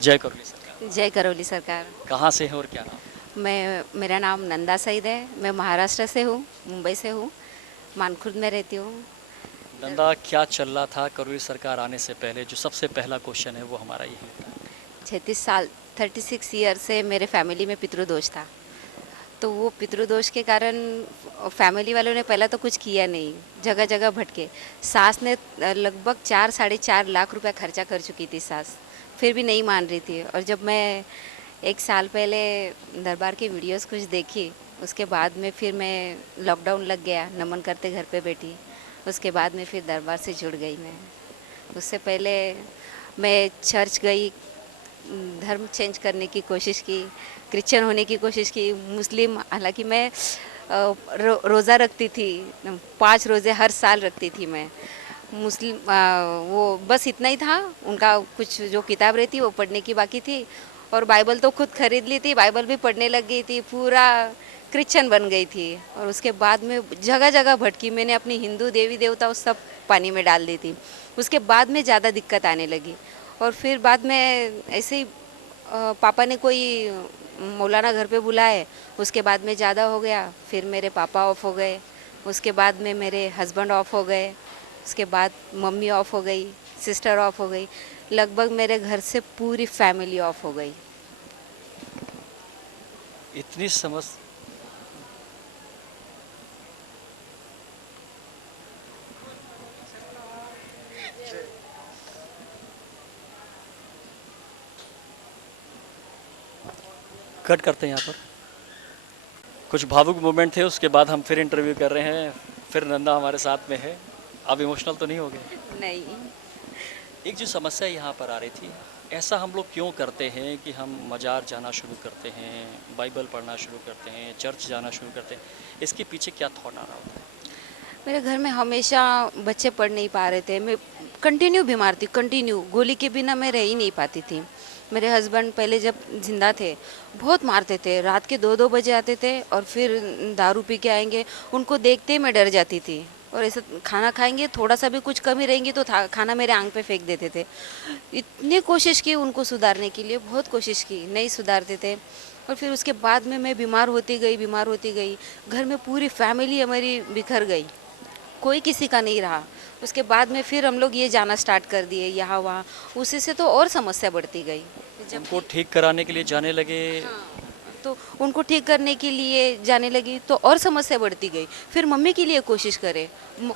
जय करौली सरकार। जय करौली सरकार। कहाँ से हैं और क्या नाम? मेरा नाम नंदा सईद है। मैं महाराष्ट्र से हूँ, मुंबई से हूँ, मानखुर्द में रहती हूँ। नंदा, क्या चल रहा था करौली सरकार आने से पहले? जो सबसे पहला क्वेश्चन है वो हमारा यही होता है। 36 साल 36 ईयर से मेरे फैमिली में पितृदोष था। तो वो पितृदोष के कारण फैमिली वालों ने पहला तो कुछ किया नहीं, जगह जगह भटके। सास ने लगभग 4 साढ़े 4 लाख रुपया खर्चा कर चुकी थी सास, फिर भी नहीं मान रही थी। और जब मैं 1 साल पहले दरबार की वीडियोस कुछ देखी, उसके बाद में फिर मैं लॉकडाउन लग गया, नमन करते घर पे बैठी। उसके बाद में फिर दरबार से जुड़ गई मैं। उससे पहले मैं चर्च गई, धर्म चेंज करने की कोशिश की, क्रिश्चियन होने की कोशिश की, मुस्लिम। हालांकि मैं रोज़ा रखती थी, 5 रोज़े हर साल रखती थी मैं। मुस्लिम वो बस इतना ही था, उनका कुछ जो किताब रहती वो पढ़ने की बाकी थी। और बाइबल तो खुद खरीद ली थी, बाइबल भी पढ़ने लग गई थी, पूरा क्रिश्चियन बन गई थी। और उसके बाद में जगह जगह भटकी, मैंने अपनी हिंदू देवी देवता सब पानी में डाल दी थी। उसके बाद में ज़्यादा दिक्कत आने लगी। और फिर बाद में ऐसे ही पापा ने कोई मौलाना घर पे बुलाए, उसके बाद में ज़्यादा हो गया। फिर मेरे पापा ऑफ हो गए, उसके बाद में मेरे हस्बैंड ऑफ हो गए, उसके बाद मम्मी ऑफ हो गई, सिस्टर ऑफ हो गई। लगभग मेरे घर से पूरी फैमिली ऑफ हो गई। इतनी समझ। कट करते हैं यहाँ पर। कुछ भावुक मोमेंट थे, उसके बाद हम फिर इंटरव्यू कर रहे हैं। फिर नंदा हमारे साथ में है। अब इमोशनल तो नहीं हो गए? नहीं। एक जो समस्या यहाँ पर आ रही थी, ऐसा हम लोग क्यों करते हैं कि हम मज़ार जाना शुरू करते हैं, बाइबल पढ़ना शुरू करते हैं, चर्च जाना शुरू करते हैं? इसके पीछे क्या थॉट आ रहा होता है? मेरे घर में हमेशा बच्चे पढ़ नहीं पा रहे थे। मैं कंटिन्यू बीमार थी, कंटिन्यू गोली के बिना मैं रह ही नहीं पाती थी। मेरे हस्बैंड पहले जब जिंदा थे बहुत मारते थे, रात के 2-2 बजे आते थे और फिर दारू पी के आएंगे। उनको देखते ही मैं डर जाती थी। और ऐसा खाना खाएंगे, थोड़ा सा भी कुछ कमी रहेंगी तो खाना मेरे आंख पे फेंक देते थे। इतनी कोशिश की उनको सुधारने के लिए, बहुत कोशिश की, नहीं सुधारते थे। और फिर उसके बाद में मैं बीमार होती गई, बीमार होती गई। घर में पूरी फैमिली हमारी बिखर गई, कोई किसी का नहीं रहा। उसके बाद में फिर हम लोग ये जाना स्टार्ट कर दिए यहाँ वहाँ। उसी से तो और समस्या बढ़ती गई। जब उनको ठीक कराने के लिए जाने लगे? हाँ, तो उनको ठीक करने के लिए जाने लगी तो और समस्या बढ़ती गई। फिर मम्मी के लिए कोशिश करे।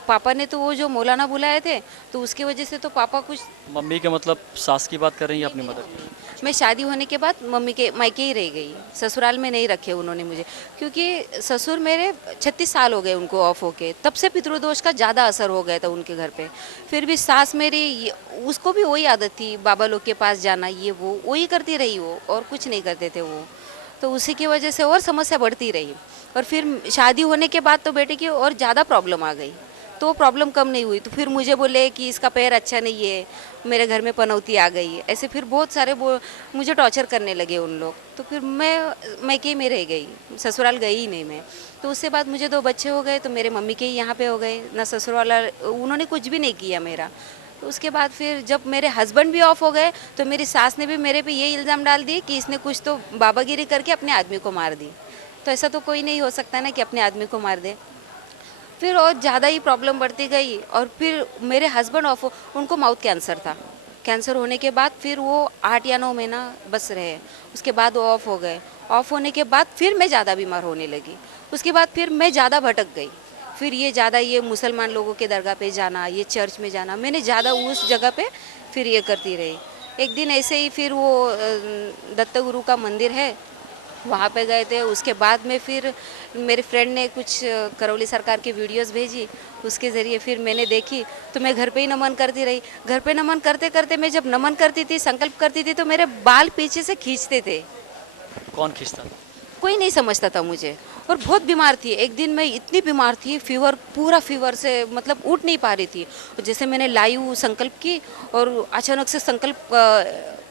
पापा ने तो वो जो मौलाना बुलाए थे, तो उसकी वजह से तो पापा कुछ। मम्मी के मतलब सास की बात कर रही हैं या अपनी नहीं, मदर नहीं, की? मैं शादी होने के बाद मम्मी के मायके ही रह गई, ससुराल में नहीं रखे उन्होंने मुझे। क्योंकि ससुर मेरे 36 साल हो गए उनको ऑफ होके, तब से पितृदोष का ज़्यादा असर हो गया था उनके घर पे। फिर भी सास मेरी उसको भी वही आदत थी, बाबा लोग के पास जाना, ये वो वही करती रही वो, और कुछ नहीं करते थे वो। तो उसी की वजह से और समस्या बढ़ती रही। और फिर शादी होने के बाद तो बेटे की और ज़्यादा प्रॉब्लम आ गई, तो प्रॉब्लम कम नहीं हुई। तो फिर मुझे बोले कि इसका पैर अच्छा नहीं है, मेरे घर में पनौती आ गई, ऐसे फिर बहुत सारे मुझे टॉर्चर करने लगे उन लोग। तो फिर मैं मैके में रह गई, ससुराल गई ही नहीं मैं। तो उसके बाद मुझे 2 बच्चे हो गए, तो मेरे मम्मी के ही यहाँ पे हो गए ना, ससुर वाला उन्होंने कुछ भी नहीं किया मेरा। तो उसके बाद फिर जब मेरे हस्बैंड भी ऑफ हो गए, तो मेरी सास ने भी मेरे पे ये इल्ज़ाम डाल दिए कि इसने कुछ तो बाबागिरी करके अपने आदमी को मार दी। तो ऐसा तो कोई नहीं हो सकता ना कि अपने आदमी को मार दे। फिर और ज़्यादा ही प्रॉब्लम बढ़ती गई। और फिर मेरे हस्बैंड ऑफ, उनको माउथ कैंसर था। कैंसर होने के बाद फिर वो 8 या 9 महीना बस रहे। उसके बाद वो ऑफ हो गए। ऑफ होने के बाद फिर मैं ज़्यादा बीमार होने लगी। उसके बाद फिर मैं ज़्यादा भटक गई। फिर ये ज़्यादा ये मुसलमान लोगों के दरगाह पे जाना, ये चर्च में जाना, मैंने ज़्यादा उस जगह पे फिर ये करती रही। एक दिन ऐसे ही फिर वो दत्त गुरु का मंदिर है, वहाँ पे गए थे। उसके बाद में फिर मेरे फ्रेंड ने कुछ करौली सरकार की वीडियोस भेजी, उसके ज़रिए फिर मैंने देखी। तो मैं घर पे ही नमन करती रही। घर पे नमन करते करते मैं जब नमन करती थी, संकल्प करती थी, तो मेरे बाल पीछे से खींचते थे। कौन खींचता था? कोई नहीं समझता था मुझे। और बहुत बीमार थी। एक दिन मैं इतनी बीमार थी, फीवर, पूरा फीवर से मतलब उठ नहीं पा रही थी। जैसे मैंने लायु संकल्प की और अचानक से संकल्प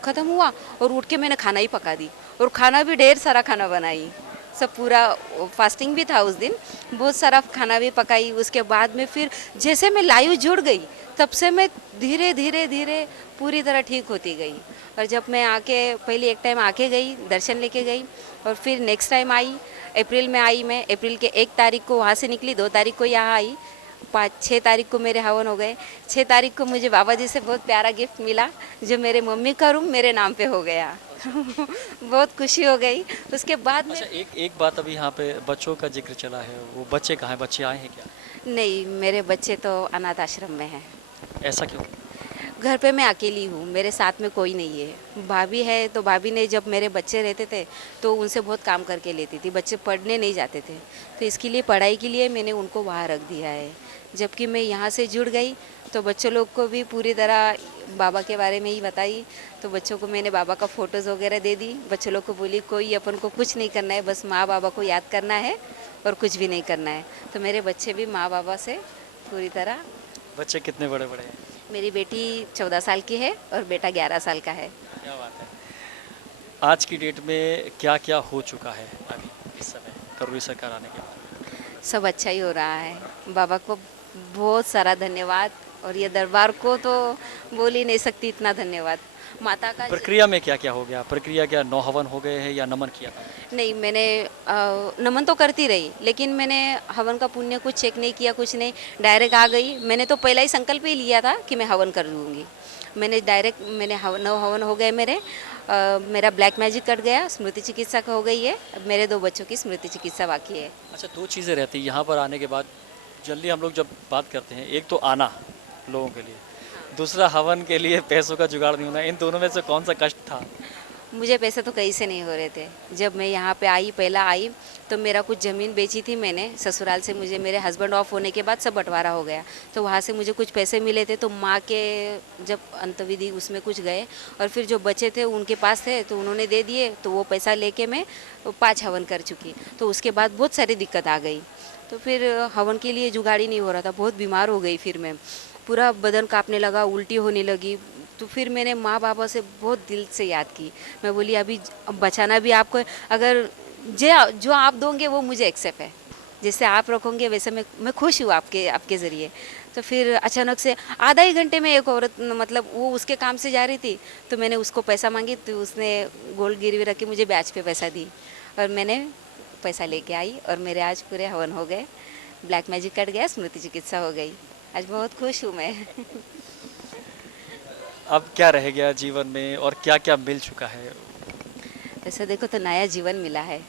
ख़त्म हुआ और उठ के मैंने खाना ही पका दी, और खाना भी ढेर सारा खाना बनाई। सब पूरा फास्टिंग भी था उस दिन, बहुत सारा खाना भी पकाई। उसके बाद में फिर जैसे मैं लाइव जुड़ गई, तब से मैं धीरे धीरे धीरे पूरी तरह ठीक होती गई। और जब मैं आके पहले एक टाइम आके गई, दर्शन लेके गई, और फिर नेक्स्ट टाइम आई, अप्रैल में आई। मैं अप्रैल के 1 तारीख को वहाँ से निकली, 2 तारीख को यहाँ आई, 5-6 तारीख को मेरे हवन हो गए। 6 तारीख को मुझे बाबा जी से बहुत प्यारा गिफ्ट मिला, जो मेरे मम्मी का रूम मेरे नाम पे हो गया। बहुत खुशी हो गई। उसके बाद में अच्छा, एक बात अभी यहाँ पे बच्चों का जिक्र चला है, वो बच्चे कहाँ हैं, बच्चे आए हैं क्या? नहीं, मेरे बच्चे तो अनाथ आश्रम में हैं। ऐसा क्यों? घर पे मैं अकेली हूँ, मेरे साथ में कोई नहीं है। भाभी है, तो भाभी ने जब मेरे बच्चे रहते थे तो उनसे बहुत काम करके लेती थी। बच्चे पढ़ने नहीं जाते थे, तो इसके लिए पढ़ाई के लिए मैंने उनको वहाँ रख दिया है। जबकि मैं यहाँ से जुड़ गई तो बच्चों लोग को भी पूरी तरह बाबा के बारे में ही बताई। तो बच्चों को मैंने बाबा का फ़ोटोज़ वगैरह दे दी। बच्चों लोग को बोली कोई अपन को कुछ नहीं करना है, बस माँ बाबा को याद करना है और कुछ भी नहीं करना है। तो मेरे बच्चे भी माँ बाबा से पूरी तरह। बच्चे कितने बड़े बड़े हैं? मेरी बेटी 14 साल की है और बेटा 11 साल का है। क्या बात है। आज की डेट में क्या क्या हो चुका है अभी इस समय करोड़ी सरकार आने के बाद? सब अच्छा ही हो रहा है। बाबा को बहुत सारा धन्यवाद, और ये दरबार को तो बोल ही नहीं सकती इतना धन्यवाद। माता का प्रक्रिया में क्या क्या हो गया? प्रक्रिया क्या, 9 हवन हो गए हैं या नमन किया था? नहीं, मैंने नमन तो करती रही, लेकिन मैंने हवन का पुण्य कुछ चेक नहीं किया, कुछ नहीं, डायरेक्ट आ गई। मैंने तो पहला ही संकल्प ही लिया था कि मैं हवन कर दूँगी। मैंने डायरेक्ट, मैंने 9 हवन हो गए मेरे। मेरा ब्लैक मैजिक कट गया, स्मृति चिकित्सा का हो गई है। अब मेरे 2 बच्चों की स्मृति चिकित्सा बाकी है। अच्छा, 2 चीज़ें रहती हैं यहाँ पर आने के बाद। जल्दी हम लोग जब बात करते हैं, एक तो आना लोगों के लिए, दूसरा हवन के लिए पैसों का जुगाड़ नहीं होना। इन दोनों में से कौन सा कष्ट था? मुझे पैसे तो कहीं से नहीं हो रहे थे। जब मैं यहाँ पे आई, पहला आई, तो मेरा कुछ ज़मीन बेची थी मैंने ससुराल से। मुझे मेरे हस्बैंड ऑफ होने के बाद सब बंटवारा हो गया, तो वहाँ से मुझे कुछ पैसे मिले थे। तो माँ के जब अंतविधि उसमें कुछ गए, और फिर जो बचे थे उनके पास थे तो उन्होंने दे दिए। तो वो पैसा लेके मैं 5 हवन कर चुकी। तो उसके बाद बहुत सारी दिक्कत आ गई, तो फिर हवन के लिए जुगाड़ ही नहीं हो रहा था। बहुत बीमार हो गई फिर मैं, पूरा बदन कांपने लगा, उल्टी होने लगी। तो फिर मैंने माँ बाबा से बहुत दिल से याद की। मैं बोली अभी बचाना भी आपको है, अगर जो आप दोगे वो मुझे एक्सेप्ट है, जैसे आप रखोगे वैसे मैं खुश हूँ आपके ज़रिए। तो फिर अचानक से आधा ही घंटे में एक औरत, मतलब वो उसके काम से जा रही थी, तो मैंने उसको पैसा मांगी, तो उसने गोल्ड गिरवी रख के मुझे ब्याज पे पैसा दी, और मैंने पैसा लेके आई, और मेरे आज पूरे हवन हो गए, ब्लैक मैजिक कट गया, स्मृति चिकित्सा हो गई। आज बहुत खुश हूँ मैं। अब क्या रह गया जीवन में और क्या क्या मिल चुका है? वैसे देखो तो नया जीवन मिला है,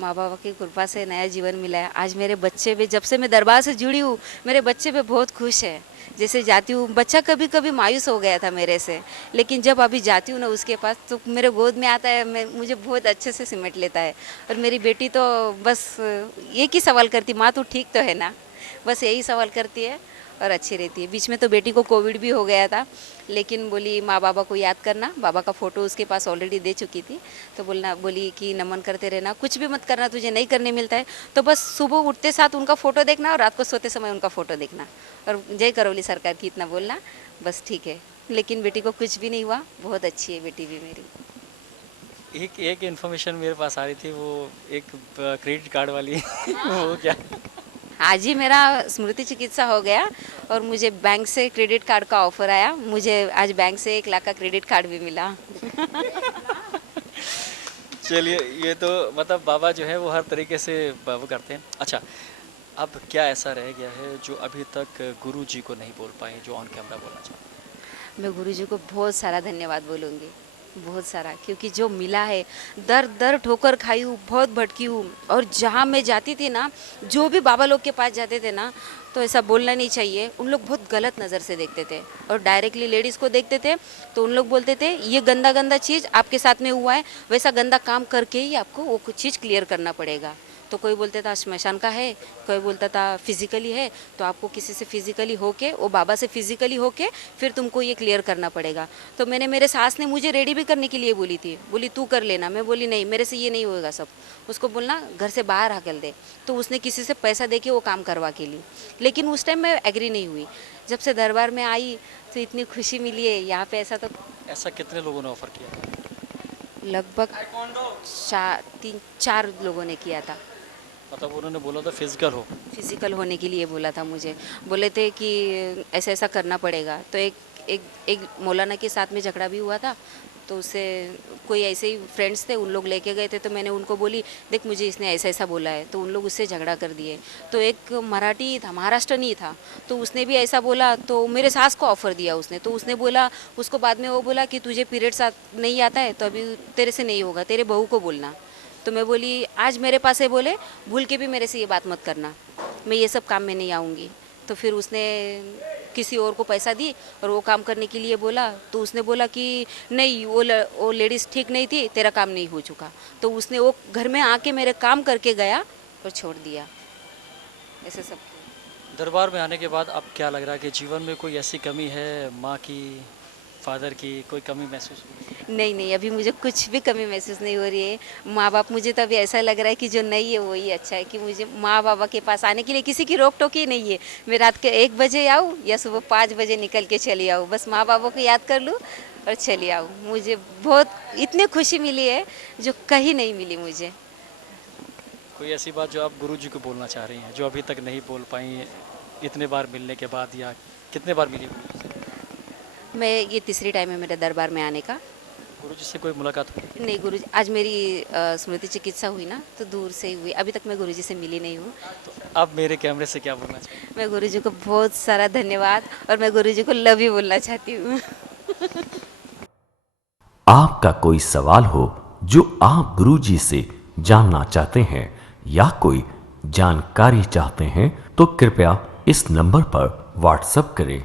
माँ बाबा की कृपा से नया जीवन मिला है। आज मेरे बच्चे भी, जब से मैं दरबार से जुड़ी हूँ, मेरे बच्चे भी बहुत खुश हैं। जैसे जाती हूँ, बच्चा कभी कभी मायूस हो गया था मेरे से, लेकिन जब अभी जाती हूँ ना उसके पास, तो मेरे गोद में आता है, मुझे बहुत अच्छे से सिमट लेता है। और मेरी बेटी तो बस एक ही सवाल करती, माँ तू ठीक तो है ना, बस यही सवाल करती है और अच्छी रहती है। बीच में तो बेटी को कोविड भी हो गया था, लेकिन बोली माँ बाबा को याद करना। बाबा का फ़ोटो उसके पास ऑलरेडी दे चुकी थी, तो बोली कि नमन करते रहना, कुछ भी मत करना, तुझे नहीं करने मिलता है तो बस सुबह उठते साथ उनका फ़ोटो देखना और रात को सोते समय उनका फ़ोटो देखना, और जय करौली सरकार की इतना बोलना, बस ठीक है। लेकिन बेटी को कुछ भी नहीं हुआ, बहुत अच्छी है बेटी भी मेरी। एक इन्फॉर्मेशन मेरे पास आ रही थी, वो एक क्रेडिट कार्ड वाली वो क्या? आज ही मेरा स्मृति चिकित्सा हो गया, और मुझे बैंक से क्रेडिट कार्ड का ऑफर आया। मुझे आज बैंक से 1 लाख का क्रेडिट कार्ड भी मिला। चलिए, ये तो मतलब बाबा जो है वो हर तरीके से वो करते हैं। अच्छा, अब क्या ऐसा रह गया है जो अभी तक गुरु जी को नहीं बोल पाए, जो ऑन कैमरा बोलना चाहते हैं? मैं गुरुजी को बहुत सारा धन्यवाद बोलूँगी, बहुत सारा, क्योंकि जो मिला है, दर दर ठोकर खाई हूँ, बहुत भटकी हूँ। और जहाँ मैं जाती थी ना, जो भी बाबा लोग के पास जाते थे ना, तो ऐसा बोलना नहीं चाहिए, उन लोग बहुत गलत नज़र से देखते थे, और डायरेक्टली लेडीज़ को देखते थे तो उन लोग बोलते थे ये गंदा गंदा चीज़ आपके साथ में हुआ है, वैसा गंदा काम करके ही आपको वो कुछ चीज़ क्लियर करना पड़ेगा। तो कोई बोलता था श्मशान का है, कोई बोलता था फिजिकली है, तो आपको किसी से फिजिकली होके, वो बाबा से फिजिकली होके फिर तुमको ये क्लियर करना पड़ेगा। तो मेरे सास ने मुझे रेडी भी करने के लिए बोली थी, बोली तू कर लेना। मैं बोली नहीं, मेरे से ये नहीं होएगा सब, उसको बोलना घर से बाहर हाकल दे। तो उसने किसी से पैसा दे के वो काम करवा के ली, लेकिन उस टाइम मैं एग्री नहीं हुई। जब से दरबार में आई तो इतनी खुशी मिली है यहाँ पे। ऐसा ऐसा कितने लोगों ने ऑफर किया? लगभग 4 लोगों ने किया था। मतलब उन्होंने बोला था फिजिकल हो। फिजिकल होने के लिए बोला था मुझे, बोले थे कि ऐसा ऐसा करना पड़ेगा। तो एक मौलाना के साथ में झगड़ा भी हुआ था, तो उससे कोई ऐसे ही फ्रेंड्स थे, उन लोग लेके गए थे। तो मैंने उनको बोली देख मुझे इसने ऐसा ऐसा बोला है, तो उन लोग उससे झगड़ा कर दिए। तो एक मराठी था, महाराष्ट्रनी था, तो उसने भी ऐसा बोला, तो मेरे सास को ऑफ़र दिया उसने। तो उसने बोला, उसको बाद में वो बोला कि तुझे पीरियड्स नहीं आता है तो अभी तेरे से नहीं होगा, तेरे बहू को बोलना। तो मैं बोली आज मेरे पास है, बोले भूल के भी मेरे से ये बात मत करना, मैं ये सब काम में नहीं आऊँगी। तो फिर उसने किसी और को पैसा दी और वो काम करने के लिए बोला। तो उसने बोला कि नहीं वो लेडीज़ ठीक नहीं थी, तेरा काम नहीं हो चुका। तो उसने वो घर में आके मेरे काम करके गया और छोड़ दिया। ऐसे सब दरबार में आने के बाद अब क्या लग रहा है कि जीवन में कोई ऐसी कमी है, माँ की, फादर की, कोई कमी महसूस हुई? नहीं, अभी मुझे कुछ भी कमी महसूस नहीं हो रही है। माँ बाप, मुझे तो अभी ऐसा लग रहा है कि जो नहीं है वही अच्छा है, कि मुझे माँ बाबा के पास आने के लिए किसी की रोक टोक ही नहीं है। मैं रात के 1 बजे आऊँ या सुबह 5 बजे निकल के चली आऊँ, बस माँ बाबा को याद कर लूँ और चली आऊँ। मुझे बहुत इतनी खुशी मिली है जो कहीं नहीं मिली मुझे। कोई ऐसी बात जो आप गुरुजी को बोलना चाह रही हैं, जो अभी तक नहीं बोल पाई इतने बार मिलने के बाद, या कितने बार मिली गुरुजी से? मैं ये तीसरी टाइम है मेरे दरबार में आने का। गुरुजी से कोई मुलाकात हुई? नहीं गुरुजी, आज मेरी स्मृति चिकित्सा हुई ना, तो दूर से ही हुई। अभी तक मैं गुरुजी से मिली नहीं हूँ। तो आप मेरे कैमरे से क्या बोलना चाहते हैं? मैं गुरुजी को बहुत सारा धन्यवाद और मैं गुरुजी को लव यू बोलना चाहती हूँ। आपका कोई सवाल हो जो आप गुरुजी से जानना चाहते हैं या कोई जानकारी चाहते हैं तो कृपया इस नंबर पर व्हाट्सएप करें।